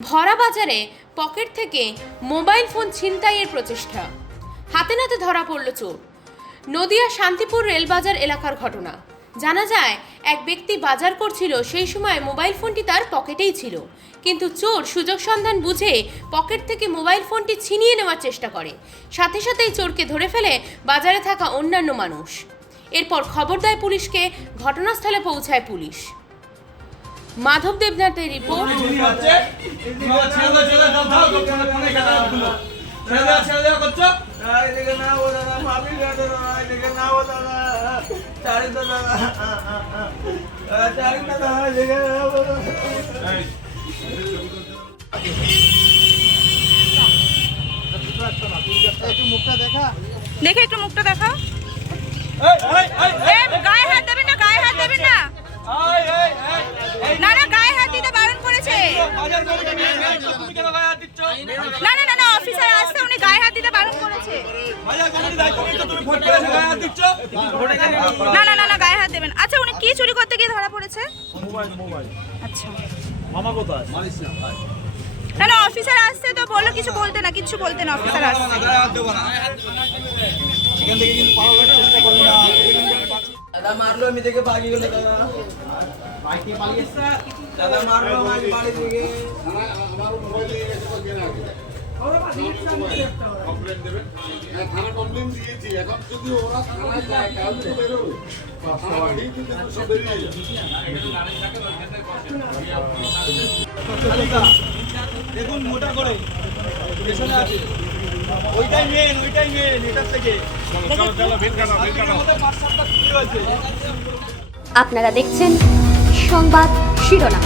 ভরা বাজারে পকেট থেকে মোবাইল ফোন ছিনতাইয়ের প্রচেষ্টা, হাতে নাতে ধরা পড়ল চোর। নদিয়া শান্তিপুর রেলবাজার এলাকার ঘটনা। জানা যায় এক ব্যক্তি বাজার করছিল, সেই সময় মোবাইল ফোনটি তার পকেটেই ছিল, কিন্তু চোর সুযোগ সন্ধান বুঝে পকেট থেকে মোবাইল ফোনটি ছিনিয়ে নেওয়ার চেষ্টা করে। সাথে সাথেই চোরকে ধরে ফেলে বাজারে থাকা অন্যান্য মানুষ। এরপর খবর দেয় পুলিশকে, ঘটনাস্থলে পৌঁছায় পুলিশ। মাধব দেবনাথের রিপোর্ট। দেখে একটু মুখটা দেখা। গায়ে হাত দেবেন না, গায়ে হাত দেবেন না। না না, গায়ে হাত দিতে বারণ করেছে। না না না না, অফিসার আসছে, উনি গায়ে হাত দিতে বারণ করেছে। না না না না, গায়ে হাত দেবেন। আচ্ছা, উনি কি চুরি করতে গিয়ে ধরা পড়েছে? মোবাইল। আচ্ছা, মামা কোথায়? না না, অফিসার আসছে তো বললো কিছু বলতে না, কিছু বলতে না। অফিসার আসছে। এখান থেকে কিন্তু পালানোর চেষ্টা করবি না। দাদা মারলো, আমি দেখে ভাগি গেল। দাদা বাইকে পালিয়েছে, দাদা মারলো আমাকে বাড়ি থেকে। আমার মোবাইল নিয়ে গেছে বা কেন আগে কমপ্লেন দেবেন। থানা কমপ্লেন দিয়েছি, এখন যদি ওরা থানায় যায় কাল তো বেরোবে, থানা পাঠিয়ে কিন্তু সব বেরিয়ে যাবে। দেখুন মোটা করে পেছনে আছে, ওইটাই মেন এটার থেকে। আপনারা দেখছেন সংবাদ শিরোনাম।